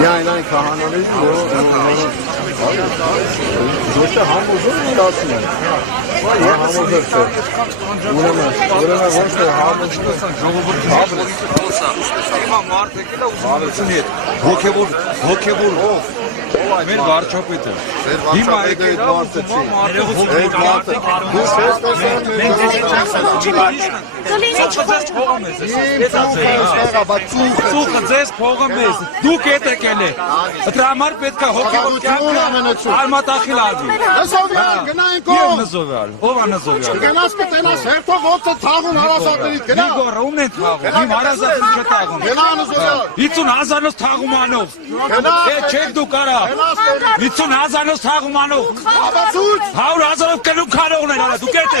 Միայն այն քահանաներից, ոչ թե համոզում են ասում են, համոզել չէ, ուրեմն ոչ թե համոզում հոգևոր մեր վարչապետը հիմա այդ մարդը չի ծուխը ձեզ փողը մեզ դուք եք եկել եք դրա համար պետք է հոգևոր կյանքը արմատախիլ արվի Եվ Նզովյալ, ով է Նզովյալ Գնաս կտենաս հերթով ոտը թաղում հարազատներից գնա Իգորը ումն են թաղում, իմ հարազատին չէ թաղում 50,000-ով թաղում անով չեք դու կարա 50,000-ով թաղում անով 100,000-ով կնուկ քարողներ արա, դուք եք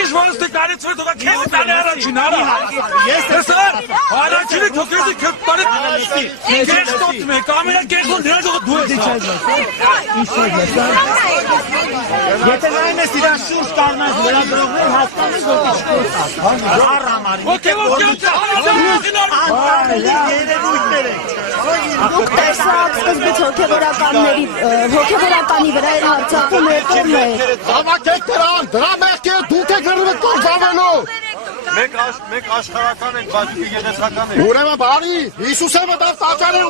Ինչ որս դե կարից վեր դուք քեզ տանի առաջին արա Առաջինը դուք ես քեզ տանի Կեզ տոտմ եք, ամենա կեզոն դրանց դուք դու եք Եթե նայում ես իրան շուրջ կարնած լրագրողներ հասկանես որ առ համար երևույթներ են Դուք տեսաք սկզբից հոգևորականի վրա էր հարձակվում եկում է Հավաքեք դրան, դրա մեղքի դուք եք գրվում կործանելու Մենք աշխարհական ենք, բայց գեղեցկական ենք Ուրեմն բարի, Հիսուսը մտավ տակարի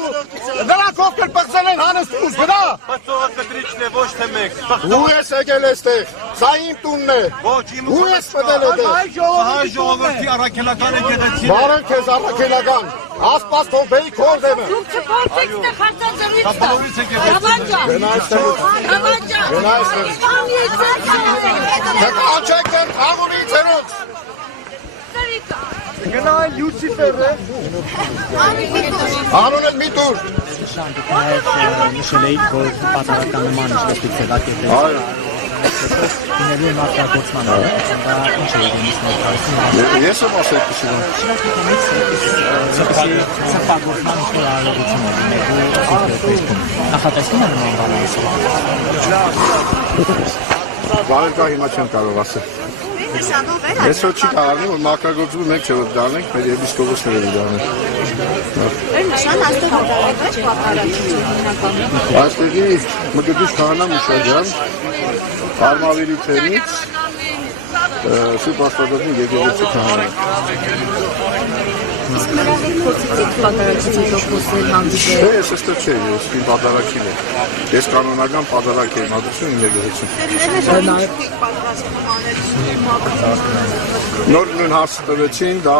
նրանք ովքեր պղծել են հանստուս, գնա Բայց ծողը կտրիչն է, ոչ թե մենք Ու ես եկել էստեղ, սա իմ տունն է Ու ես մտել էտեղ Հայ ժողովրդի առաքելական է գեղեցիկ Բարեն քեզ առաքելական, ասպաս թող բեի քոր դեմը Դուք չփորձեք նախարձանձրույցը Բոլորից է գեղեցիկ Գնա այստեղից Գնա այստեղից Թկանչեք դեմ խաղունի ծերոց Գնա այլ Լյուցիֆեր է Անուն էլ մի տուր նշել էիք որ պատահական նման ինչպես ցեղակետը Իների մարտակոծման է, դա ինչ է իրենից ներկայացնում Ես եմ ասել կշիվան Սպագործման ինչ-որ արարողություն է լինելու Նախատեսնում է նման բաներ Բարև կա հիմա չեմ կարող ասել Ես որ չի կարանում, որ մակրագործում մենք չէ որ դարնենք, մեր եպիսկոպոսները որ դարնենք Նշան այստեղ հոտարակը Այստեղի մկդուշ քահանա Մուշաջյան Արմավիրի թեմից Սուրբ Աստվածածին եկեղեցի քահանա Իսկ նրանք փորձեցիք պատարակցություն խոսել հանդիպել Ես այստեղ չէ, ես իմ պատարակին եմ Ես կանոնական պատարակ եմ ադություն իմ եկեղեցին Նոր նույն հարցը տվեցին, դա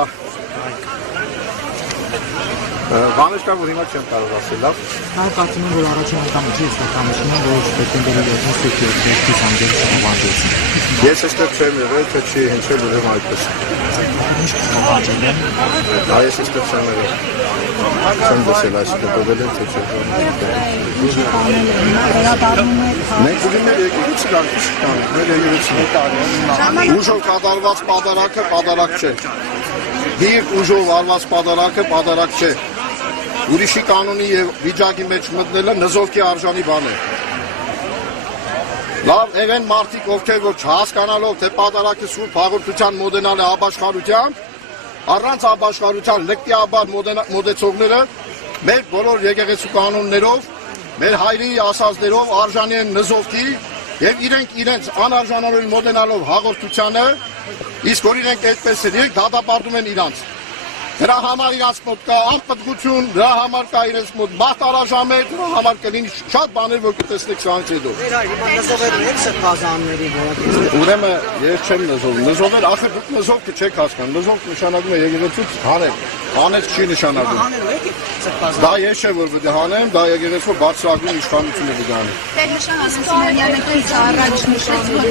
Բաներ կա, որ հիմա չեմ կարող ասել, լավ Հայ կարծում եմ, որ առաջին անգամ չի ստականություն եմ, որ դեկտեմբերի 7-ից երկրի սանդեն չհավանջեցին Ես այստեղ չեմ եղել, թե չի հնչել ուրեմն այդպես Ինչ կհավանջել եմ Այս այստեղ չեմ եղել Չեմ դեսել այսպես դովել եմ, թե չէ Մենք ուղին մեր եկեղեցի կանք, մեր եկեղեցի Ուժով կատարված պատարակը պատարակ չէ Դիր ուժով արված պատարակը պատարակ չէ Ուրիշի կանոնի և վիճակի մեջ մտնելը նզովքի արժանի բան է Լավ, են մարդիկ ովքեր որ չհասկանալով թե պատարակը սուրբ հաղորդության մոդենալ է աբաշխարությամբ առանց աբաշխարության լկտիաբար մոդեցողները մեր բոլոր եկեղեցու կանոններով մեր հայրի ասածներով արժանի են նզովքի և իրենց անարժանորեն մոդենալով հաղորդությանը իսկ որ իրենք այդպես են, իրենք դատապարտում են իրանց Դրա համար իրանց մոտ կա անպտղություն, դրա համար կա իրենց մոտ մահտարաժամեր, դրա համար կլինի շատ բաներ, որ կտեսնեք սրանից հետո։ Ուրեմն ես չեմ նզովում, նզովել, ախր դուք նզովքը չեք հասկանում, նզովք նշանակում է եկեղեցուց հանել, հանեց չի նշանակում։ Դա ես չէ որ պետք է հանեմ, դա եկեղեցու բարձրագույն իշխանությունը պետք է անի։ Տեր-նշան Սիմոնյանից առաջ նշեց, որ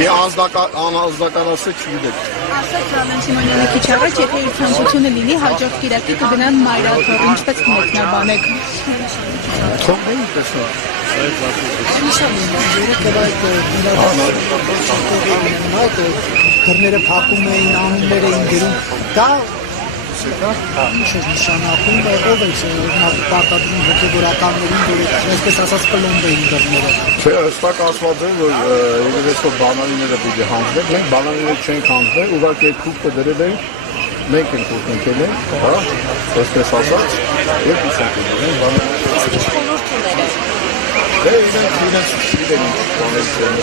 մի անձնական ասեք չգիտեք։ ասաց Վալեն Սիմոնյանը քիչ առաջ, եթե իր ցանկությունը լինի, հաջորդ կիրակի կգնան մայրաթոռ, ինչպես կմեկնաբանեք։ Թողնեի տեսնող։ Գրները փակում էին, անուններ էին գրում, դա տեսեք, հա։ Ինչ է նշանակում, ով է պարտադրում հոգեվորականներին, որ այսպես ասած պլոմբ էին դռները։ Չէ, հստակ ասված է, որ եկեղեցու բանալիները պիտի հանձնեն, մենք բանալիները չենք հանձնել, ուղղակի այդ թուղթը դրել ենք, մենք ենք ուղղել ենք, հա, այսպես ասած, եւ ուսակել ենք բանալիները։ Դե իրենց իրեն բաներ չեն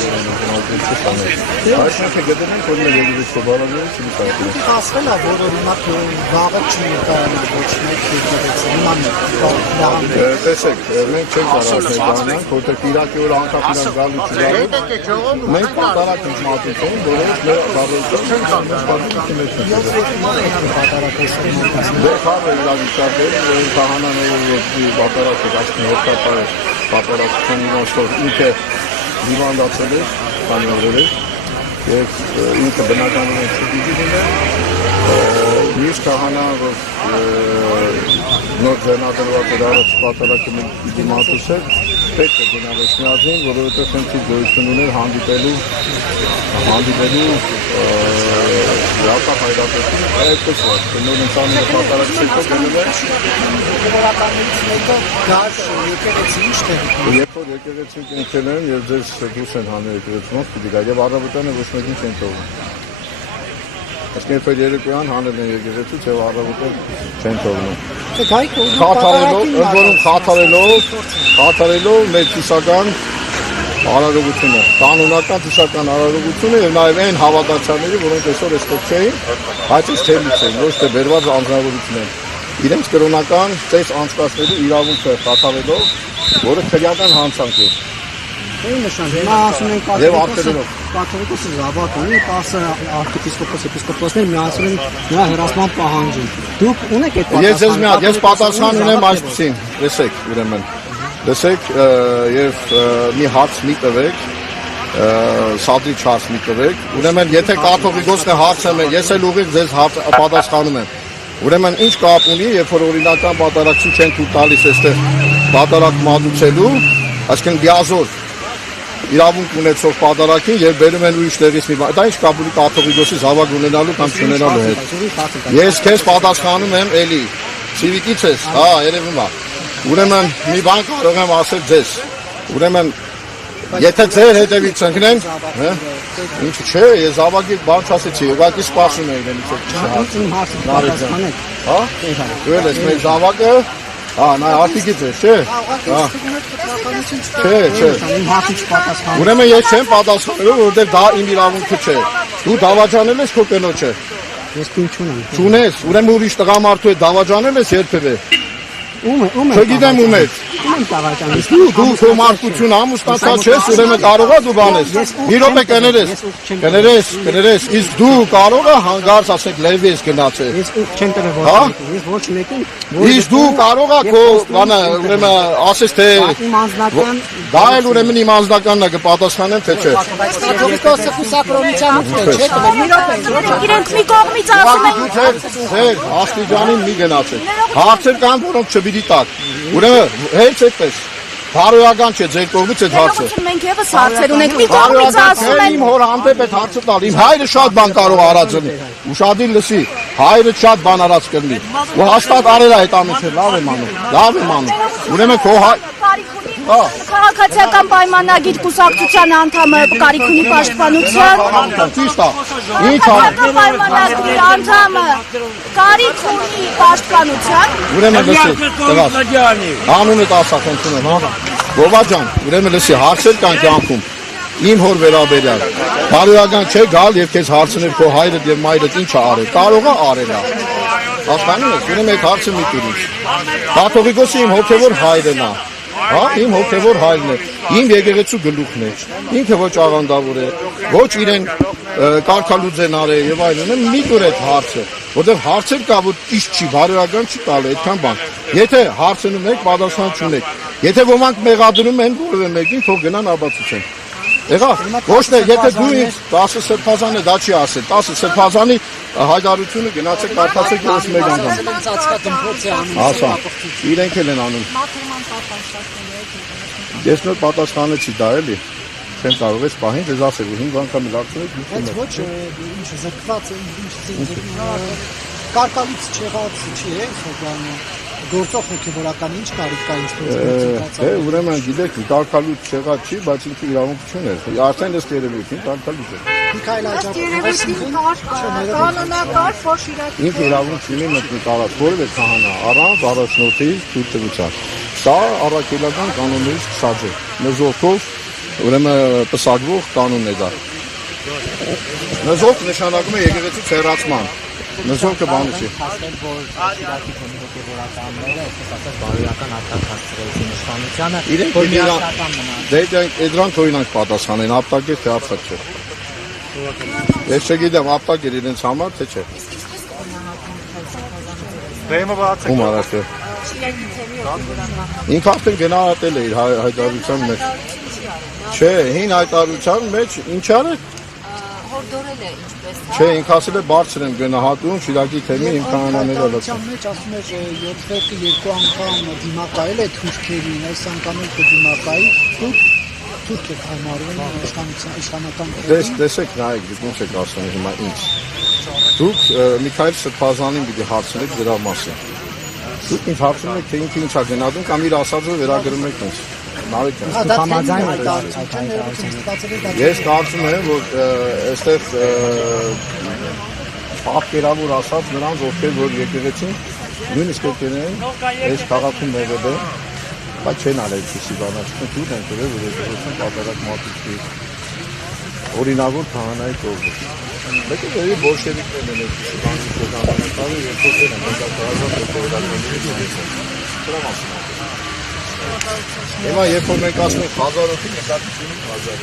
այս մենք գտնենք որ մեր եկեղեցու բանալիները չի սարքել։ Ասվել է, որ օրինակ վաղը չնկարանա ոչ մեկ եկեղեցի, նման տեսեք, մենք չենք կարող ներկայանանք, որտեղ իրակի որ անկապինան գալու չգալու, մենք պատարակ ենք մատուցում, որով մեր բառերով չենք կարող դե խաղը իրավիճակ է, որ քահանաները պատարակ է ասում հետապարը պատարակության նոստով ինքը հիվանդացել է, բանավորել է և ինքը բնականորեն չդիգին է, միշտ քահանա, որ նոր ձեռնադրված էր առաջ պատարակը դիմացուցել, պետք է գնալես միածին, որովհետև խնդիր գոյություն ուներ հանդիպելու հատակ հայրապետին, այդպես է, նոր ընցանունը պատարակ չեկո գնել է։ հոգեվորականներից մեկը գար եկեղեցի ինչ տեղի։ Երբ որ եկեղեցին կնքել են և ձեզ դուս են հանել եկեղեցումով պիտի գա և առավոտյանը ոչ մեկին չեն թողում։ Իսկ երբ որ երեկոյան հանել են եկեղեցուց և առավոտյան չեն թողնում։ Խաթարելով մեր ծիսական արարողությունը, կանոնական ծիսական արարողությունը և նաև այն հավատացյալների, որոնք այսօր այստեղ չէին, բայց այս թելից էին, ոչ թե բերված անձնավորություն են։ Իրենց կրոնական ծես անցկացնելու իրավունքը խաթարելով, որը քրեական հանցանք է։ Հիմա ասում ենք կաթողիկոսը զավակ ունի, 10 arczepiskopos-եպիսկոպոսներ միացել են նրա հեռացման պահանջին։ Դուք ունեք այդ պատասխանը։ Ես ձեզ մի հատ, ես պատասխան ունեմ այսպեսին, լսեք ուրեմն, լսեք և մի հարց մի տվեք, սադրիչ հարց մի տվեք, ուրեմն եթե կաթողիկոսն է հարցը, ես էլ ուղիղ ձեզ պատասխանում եմ։ Ուրեմն ինչ կապ ունի, երբ որ օրինական պատարակություն չեն թույլ տալիս այստեղ պատարակ մատուցելու, այսինքն դիազոր իրավունք ունեցող պատարակին եւ բերում են ուրիշ տեղից մի բան։ Դա ինչ կապ ունի կաթողիկոսի զավակ ունենալու կամ չունենալու հետ։ Ես քեզ պատասխանում եմ էլի։ Ցիվիկից ես, հա, երևում է։ Ուրեմն մի բան կարող եմ ասել ձեզ։ Ուրեմն եթե ձեր հետևից ընկնենք, հա, ինչու՞ չէ, ես զավակի բան չասեցի, ուղղակի սպասում եմ իրենից այդ հարցը։ Հա? Դու ես մեր զավակը, հա, նա արտիկից ես, չէ՞։ Հա։ Չէ։ Ուրեմն ես չեմ պատասխանելու, որովհետև դա իմ իրավունքը չէ։ Դու դավաճանել ես քո կնոջը։ Ես ինչ ունեմ։ Չունես, ուրեմն ուրիշ տղամարդու հետ դավաճանել ես երբևէ։ Ում է։ Չգիտեմ ում ես։ Ում դավաճանում։ Դու քո մարդկություն ամուսնացած չես, ուրեմն կարող է դու բանես։ Մի րոպե կներես, իսկ դու կարող ես հանգարց ասեք լեվ ես գնացել։ Ես չեմ տվել ոչ մեկին, ես ոչ մեկին։ Իսկ դու կարող ես քո բանը, ուրեմն ասես թե իմ անձնական դա էլ ուրեմն իմ անձնականն է կպատասխանեմ թե չէ։ Կաթողիկոսը խուսակրոնության հետ չէ, տվել մի րոպե։ Իրենք մի կողմից ասում են Ձեր աստիճանին մի գնացեք։ Հարցեր կան, որոնք չպիտի տաք։ Ուրեմն հենց այդպես Բարոյական չէ ձեր կողմից այդ հարցը։ Մենք եւս հարցեր ունենք, մի կողմից ասում են իմ հոր հանդեպ այդ հարցը տալ։ Իմ հայրը շատ բան կարող արածնի։ Ուշադիր լսի, հայրը շատ բան արած կրնի։ Ու հաստատ արել է այդ ամենը, լավ եմ անում։ Ուրեմն քո հայ քաղաքացիական պայմանագիր կուսակցության անդամը կարիք ունի պաշտպանության։ Ճիշտ է։ Ինչ պայմանագրի անդամը կարիք ունի պաշտպանության։ Ուրեմն լսի, տղաս։ Անունդ ասա խնդրում եմ, հա։ Գովա ջան, ուրեմն լսի, հարցեր կան կյանքում։ Իմ հոր վերաբերյալ բարոյական չէ գալ եւ քեզ հարցնել քո հայրդ եւ մայրդ ինչ է արել։ Կարող է արել է։ Հասկանում ես, ուրեմն այդ հարցը մի տուրից։ Կաթողիկոսի իմ հոգեվոր հայրն է։ Հա, իմ հոգեվոր հայրն է, իմ եկեղեցու գլուխն է, ինքը ոչ աղանդավոր է, ոչ իրեն կարգալուծեն արել եւ այլն, մի տուր այդ հարցը, որտեղ հարցեր կա, որ ճիշտ չի, բարոյական չի տալը, այդքան բան։ Եթե հարցնում եք, պատասխան չունեք։ Եթե ոմանք մեղադրում են որևէ մեկին, թող գնան ապացուցեն։ Եղավ, ոչ թե եթե դու ինձ 10 սրբազան է, դա չի ասել, 10 սրբազանի հայտարարությունը գնացեք կարդացեք ես մեկ անգամ։ Ասա, իրենք էլ են անում։ Ես նոր պատասխանեցի դա էլի, չեմ կարող ես պահին, ձեզ ասել, որ 5 անգամ էլ արդյունեք, ոչ ինչ զրկված է, ինչ կարկալից չեղած չի է, սոբանը գործող հոգևորական ինչ կարիք կա ինչպես Դե ուրեմն գիտեք, կարկալուց չեղած չի, բայց ինքը իրավունք չուներ։ Արդեն այս երևույթին կարկալուց է։ Միքայել Կանոնակարգ ոչ իրաք Ինքը իրավունք չունի մտնի տարած որևէ քահանա առանց առաջնորդի թույլտվության։ Դա առաքելական կանոններից քսած է։ Նզովքով ուրեմն պսակվող կանոն է դա։ Նզովք նշանակում է եկեղեցուց հեռացման։ Նզովքը բանը չի։ հասնել որ իրաքի հոգևորականները այսպես ասած բարոյական արտակ հասցրեցին իշխանությանը Իրենք որ իրան միասնական մնան։ դե դրանք օրինակ պատասխանեն, ապտակ է թե ապտակ չէ։ Ես չգիտեմ, ապտակ է իրենց համար թե չէ։ Բեմը բաց է։ Ում առաջ է։ Ինքը արդեն գնահատել է իր հայտարարության մեջ։ Չէ, հին հայտարարության մեջ ինչ արել։ հորդորել է ինչպես Չէ, ինքը ասել է բարձր եմ գնահատում Շիրակի թեմի իմ կանոնները լսում։ մեջ ասում էր 7-ը երկու անգամ դիմակայել է թուրքերին, այս անգամ էլ կդիմակայի, դուք թուրք եք համարում իշխանական Տեսեք նայեք, ինչ եք ասում հիմա ինձ։ Դուք Միքայել Սրբազանին պիտի հարցնեք դրա մասին։ Դուք ինձ հարցնում եք, թե ինքը ինչ է գնահատում կամ իր ասածը վերագրում եք ինձ։ Նարեկ եմ։ Ես կարծում եմ, որ այստեղ պատկերավոր ասած նրանց, ովքեր որ եկեղեցին, նույնիսկ եկել են այս քաղաքում եղել են, բայց չեն արել քիսի բանաչքն դուր են դրել, որ եկեղեցին պատերակ մատուցի օրինավոր քահանայի կողմից։ Մեկ է դեպի բոլշևիկներն են քիսի բանի շրջանակները, երբ որ են հնգակարազատ եկեղեցիների դրա մասին։ Հիմա երբ որ մենք ասում ենք 1000-ով, նկատի ունենք 1000-ով։